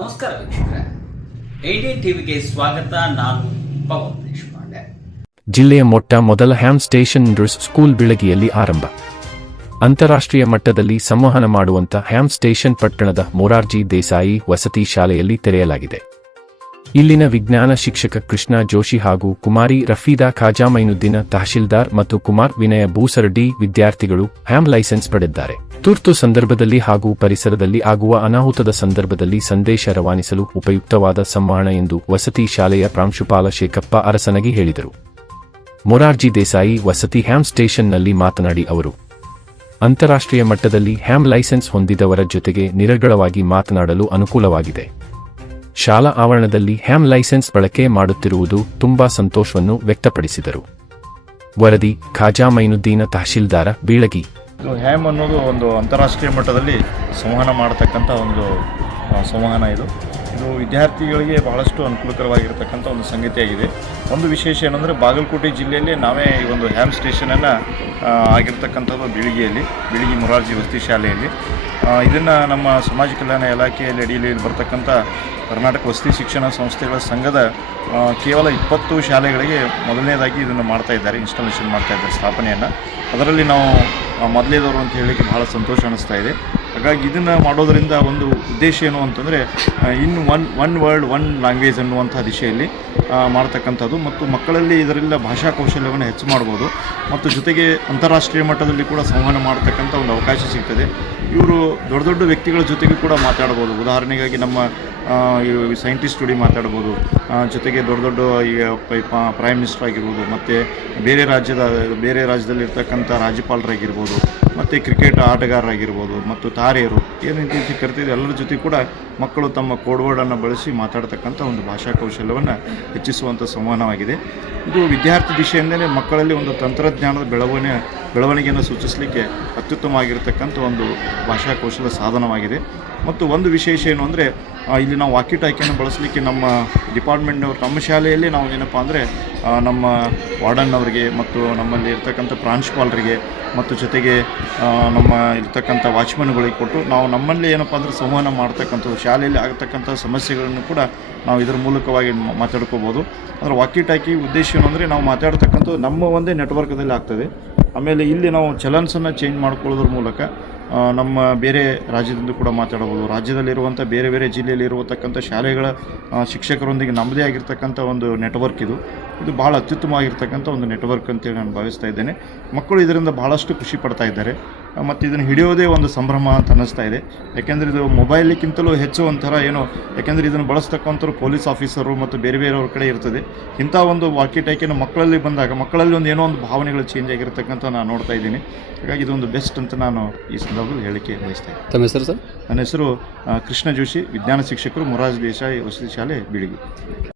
ನಮಸ್ಕಾರ ವೀಕ್ಷಕರೇ. ಐಡಿ ಟಿವಿಗೆ ಸ್ವಾಗತ. ನಾನು ಪವನ್ ದೇಶಪಾಂಡೆ. ಜಿಲ್ಲೆಯ ಮೊಟ್ಟ ಮೊದಲ ಹ್ಯಾಮ್ ಸ್ಟೇಷನ್ ನರ್ಸ್ ಸ್ಕೂಲ್ ಬಿಳಗಿಯಲ್ಲಿ ಆರಂಭ. ಅಂತಾರಾಷ್ಟ್ರೀಯ ಮಟ್ಟದಲ್ಲಿ ಸಂವಹನ ಮಾಡುವಂತ ಹ್ಯಾಮ್ ಸ್ಟೇಷನ್ ಪಟ್ಟಣದ ಮೊರಾರ್ಜಿ ದೇಸಾಯಿ ವಸತಿ ಶಾಲೆಯಲ್ಲಿ ತೆರೆಯಲಾಗಿದೆ. ಇಲ್ಲಿನ ವಿಜ್ಞಾನ ಶಿಕ್ಷಕ ಕೃಷ್ಣ ಜೋಶಿ ಹಾಗೂ ಕುಮಾರಿ ರಫೀದಾ ಖಾಜಾಮೈನುದ್ದೀನ, ತಹಶೀಲ್ದಾರ್ ಮತ್ತು ಕುಮಾರ್ ವಿನಯ ಬೂಸರಡಿ ವಿದ್ಯಾರ್ಥಿಗಳು ಹ್ಯಾಮ್ ಲೈಸೆನ್ಸ್ ಪಡೆದಿದ್ದಾರೆ. ತುರ್ತು ಸಂದರ್ಭದಲ್ಲಿ ಹಾಗೂ ಪರಿಸರದಲ್ಲಿ ಆಗುವ ಅನಾಹುತದ ಸಂದರ್ಭದಲ್ಲಿ ಸಂದೇಶ ರವಾನಿಸಲು ಉಪಯುಕ್ತವಾದ ಸಂವಹನ ಎಂದು ವಸತಿ ಶಾಲೆಯ ಪ್ರಾಂಶುಪಾಲ ಶೇಖಪ್ಪ ಅರಸನಗಿ ಹೇಳಿದರು. ಮೊರಾರ್ಜಿ ದೇಸಾಯಿ, ವಸತಿ ಹ್ಯಾಮ್ ಸ್ಟೇಷನ್ನಲ್ಲಿ ಮಾತನಾಡಿ ಅವರು, ಅಂತಾರಾಷ್ಟ್ರೀಯ ಮಟ್ಟದಲ್ಲಿ ಹ್ಯಾಮ್ ಲೈಸೆನ್ಸ್ ಹೊಂದಿದವರ ಜೊತೆಗೆ ನಿರಗಳವಾಗಿ ಮಾತನಾಡಲು ಅನುಕೂಲವಾಗಿದೆ. ಶಾಲಾ ಆವರಣದಲ್ಲಿ ಹ್ಯಾಮ್ ಲೈಸೆನ್ಸ್ ಬಳಕೆ ಮಾಡುತ್ತಿರುವುದು ತುಂಬಾ ಸಂತೋಷವನ್ನು ವ್ಯಕ್ತಪಡಿಸಿದರು. ವರದಿ, ಖಾಜಾ ಮೈನುದ್ದೀನ ತಹಶೀಲ್ದಾರ ಬೀಳಗಿ. ಹ್ಯಾಮ್ ಅನ್ನೋದು ಒಂದು ಅಂತಾರಾಷ್ಟ್ರೀಯ ಮಟ್ಟದಲ್ಲಿ ಸಂವಹನ ಮಾಡತಕ್ಕಂಥ ಒಂದು ಸಂವಹನ ಇದು. ಇದು ವಿದ್ಯಾರ್ಥಿಗಳಿಗೆ ಬಹಳಷ್ಟು ಅನುಕೂಲಕರವಾಗಿರ್ತಕ್ಕಂಥ ಒಂದು ಸಂಗತಿಯಾಗಿದೆ. ಒಂದು ವಿಶೇಷ ಏನಂದರೆ ಬಾಗಲಕೋಟೆ ಜಿಲ್ಲೆಯಲ್ಲಿ ನಾವೇ ಈ ಒಂದು ಹ್ಯಾಮ್ ಸ್ಟೇಷನನ್ನು ಆಗಿರ್ತಕ್ಕಂಥದ್ದು ಬೀಳಿಗೆಯಲ್ಲಿ, ಬಿಳಿಗಿ ಮೊರಾರ್ಜಿ ವಸತಿ ಶಾಲೆಯಲ್ಲಿ. ಇದನ್ನು ನಮ್ಮ ಸಮಾಜ ಕಲ್ಯಾಣ ಇಲಾಖೆಯಲ್ಲಿ ಅಡಿಯಲ್ಲಿ ಬರ್ತಕ್ಕಂಥ ಕರ್ನಾಟಕ ವಸತಿ ಶಿಕ್ಷಣ ಸಂಸ್ಥೆಗಳ ಸಂಘದ ಕೇವಲ ಇಪ್ಪತ್ತು ಶಾಲೆಗಳಿಗೆ ಮೊದಲನೇದಾಗಿ ಇದನ್ನು ಮಾಡ್ತಾ ಇದ್ದಾರೆ ಇನ್ಸ್ಟಾಲೇಷನ್ ಮಾಡ್ತಾ ಇದ್ದಾರೆ ಸ್ಥಾಪನೆಯನ್ನು. ಅದರಲ್ಲಿ ನಾವು ಮೊದಲೇದವರು ಅಂತ ಹೇಳಲಿಕ್ಕೆ ಬಹಳ ಸಂತೋಷ ಅನ್ನಿಸ್ತಾ ಇದೆ. ಹಾಗಾಗಿ ಇದನ್ನು ಮಾಡೋದರಿಂದ ಒಂದು ಉದ್ದೇಶ ಏನು ಅಂತಂದರೆ ಇನ್ನು one one world, one language ಅನ್ನುವಂಥ ದಿಶೆಯಲ್ಲಿ ಮಾಡ್ತಕ್ಕಂಥದ್ದು ಮತ್ತು ಮಕ್ಕಳಲ್ಲಿ ಇದರಿಂದ ಭಾಷಾ ಕೌಶಲ್ಯವನ್ನು ಹೆಚ್ಚು ಮಾಡ್ಬೋದು ಮತ್ತು ಜೊತೆಗೆ ಅಂತಾರಾಷ್ಟ್ರೀಯ ಮಟ್ಟದಲ್ಲಿ ಕೂಡ ಸಂವಹನ ಮಾಡ್ತಕ್ಕಂಥ ಒಂದು ಅವಕಾಶ ಸಿಗ್ತದೆ. ಇವರು ದೊಡ್ಡ ದೊಡ್ಡ ವ್ಯಕ್ತಿಗಳ ಜೊತೆಗೂ ಕೂಡ ಮಾತಾಡ್ಬೋದು. ಉದಾಹರಣೆಗಾಗಿ ನಮ್ಮ ಸೈಂಟಿಸ್ಟ್ ಜೋಡಿ ಮಾತಾಡ್ಬೋದು. ಜೊತೆಗೆ ದೊಡ್ಡ ದೊಡ್ಡ ಈಗ ಪ್ರೈಮ್ ಮಿನಿಸ್ಟರ್ ಆಗಿರ್ಬೋದು, ಮತ್ತು ಬೇರೆ ರಾಜ್ಯದ, ಬೇರೆ ರಾಜ್ಯದಲ್ಲಿರ್ತಕ್ಕಂಥ ರಾಜ್ಯಪಾಲರಾಗಿರ್ಬೋದು. ಮತ್ತು ಕ್ರಿಕೆಟ್ ಆಟಗಾರರಾಗಿರ್ಬೋದು ಮತ್ತು ತಾರೆಯರು, ಏನು ರೀತಿ ಕರಿತಿದೆ ಎಲ್ಲರ ಜೊತೆ ಕೂಡ ಮಕ್ಕಳು ತಮ್ಮ ಕೋಡ್ವರ್ಡನ್ನು ಬಳಸಿ ಮಾತಾಡ್ತಕ್ಕಂಥ ಒಂದು ಭಾಷಾ ಕೌಶಲ್ಯವನ್ನು ಹೆಚ್ಚಿಸುವಂಥ ಸಂವಹನವಾಗಿದೆ. ಇದು ವಿದ್ಯಾರ್ಥಿ ದಿಶೆಯಿಂದಲೇ ಮಕ್ಕಳಲ್ಲಿ ಒಂದು ತಂತ್ರಜ್ಞಾನದ ಬೆಳವಣಿಗೆ, ಬೆಳವಣಿಗೆಯನ್ನು ಸೂಚಿಸಲಿಕ್ಕೆ ಅತ್ಯುತ್ತಮವಾಗಿರ್ತಕ್ಕಂಥ ಒಂದು ಭಾಷಾ ಕೌಶಲ ಸಾಧನವಾಗಿದೆ. ಮತ್ತು ಒಂದು ವಿಶೇಷ ಏನು ಅಂದರೆ ಇಲ್ಲಿ ನಾವು ವಾಕಿ ಟಾಕಿಯನ್ನು ಬಳಸಲಿಕ್ಕೆ ನಮ್ಮ ಡಿಪಾರ್ಟ್ಮೆಂಟ್ನವರು, ನಮ್ಮ ಶಾಲೆಯಲ್ಲಿ ನಾವು ಏನಪ್ಪ ಅಂದರೆ ನಮ್ಮ ವಾರ್ಡನ್ ಅವರಿಗೆ ಮತ್ತು ನಮ್ಮಲ್ಲಿ ಇರ್ತಕ್ಕಂಥ ಪ್ರಾಂಶುಪಾಲರಿಗೆ ಮತ್ತು ಜೊತೆಗೆ ನಮ್ಮ ಇರ್ತಕ್ಕಂಥ ವಾಚ್ಮನ್ಗಳಿಗೆ ಕೊಟ್ಟು ನಾವು ನಮ್ಮಲ್ಲಿ ಏನಪ್ಪ ಅಂದರೆ ಸಂವಹನ ಮಾಡ್ತಕ್ಕಂಥದ್ದು, ಶಾಲೆಯಲ್ಲಿ ಆಗತಕ್ಕಂಥ ಸಮಸ್ಯೆಗಳನ್ನು ಕೂಡ ನಾವು ಇದರ ಮೂಲಕವಾಗಿ ಮಾತಾಡ್ಕೋಬೋದು. ಅಂದರೆ ವಾಕಿ ಟಾಕಿ ಉದ್ದೇಶ ಏನು ಅಂದರೆ ನಾವು ಮಾತಾಡ್ತಕ್ಕಂಥ ನಮ್ಮ ಒಂದೇ ನೆಟ್ವರ್ಕ್ದಲ್ಲಿ ಆಗ್ತದೆ. ಆಮೇಲೆ ಇಲ್ಲಿ ನಾವು ಚಲನ್ಸನ್ನು ಚೇಂಜ್ ಮಾಡ್ಕೊಳ್ಳೋದ್ರ ಮೂಲಕ ನಮ್ಮ ಬೇರೆ ರಾಜ್ಯದಿಂದ ಕೂಡ ಮಾತಾಡಬಹುದು. ರಾಜ್ಯದಲ್ಲಿರುವಂಥ ಬೇರೆ ಬೇರೆ ಜಿಲ್ಲೆಯಲ್ಲಿ ಇರತಕ್ಕಂಥ ಶಾಲೆಗಳ ಶಿಕ್ಷಕರೊಂದಿಗೆ ನಮ್ಮದೇ ಆಗಿರ್ತಕ್ಕಂಥ ಒಂದು ನೆಟ್ವರ್ಕ್ ಇದು. ಇದು ಭಾಳ ಅತ್ಯುತ್ತಮವಾಗಿರ್ತಕ್ಕಂಥ ಒಂದು ನೆಟ್ವರ್ಕ್ ಅಂತೇಳಿ ನಾನು ಭಾವಿಸ್ತಾ ಇದ್ದೇನೆ. ಮಕ್ಕಳು ಇದರಿಂದ ಭಾಳಷ್ಟು ಖುಷಿ ಪಡ್ತಾ ಇದ್ದಾರೆ. ಮತ್ತು ಇದನ್ನು ಹಿಡಿಯೋದೇ ಒಂದು ಸಂಭ್ರಮ ಅಂತ ಅನ್ನಿಸ್ತಾ ಇದೆ. ಯಾಕೆಂದರೆ ಇದು ಮೊಬೈಲ್ಗಿಂತಲೂ ಹೆಚ್ಚು ಒಂಥರ ಏನು ಯಾಕೆಂದರೆ ಇದನ್ನು ಬಳಸ್ತಕ್ಕಂಥವ್ರು ಪೊಲೀಸ್ ಆಫೀಸರು ಮತ್ತು ಬೇರೆ ಬೇರೆಯವ್ರ ಕಡೆ ಇರ್ತದೆ. ಇಂಥ ಒಂದು ವಾಕಿ ಟಾಕಿನ ಮಕ್ಕಳಲ್ಲಿ ಬಂದಾಗ ಮಕ್ಕಳಲ್ಲಿ ಒಂದು ಏನೋ ಒಂದು ಭಾವನೆಗಳು ಚೇಂಜ್ ಆಗಿರ್ತಕ್ಕಂಥ ನಾನು ನೋಡ್ತಾ ಇದ್ದೀನಿ. ಹಾಗಾಗಿ ಇದೊಂದು ಬೆಸ್ಟ್ ಅಂತ ನಾನು ಈ ಸಂದರ್ಭದಲ್ಲಿ ಹೇಳಿಕೆ ಬಯಸ್ತಾ ಇದ್ದೀನಿ. ತಮ್ಮ ಹೆಸರು ಸರ್? ನನ್ನ ಹೆಸರು ಕೃಷ್ಣ ಜೋಶಿ ವಿಜ್ಞಾನ ಶಿಕ್ಷಕರು ಮುರಾಜ್ ದೇಸಾಯಿ ವಸತಿ ಶಾಲೆ ಬೀಳಿಗೆ.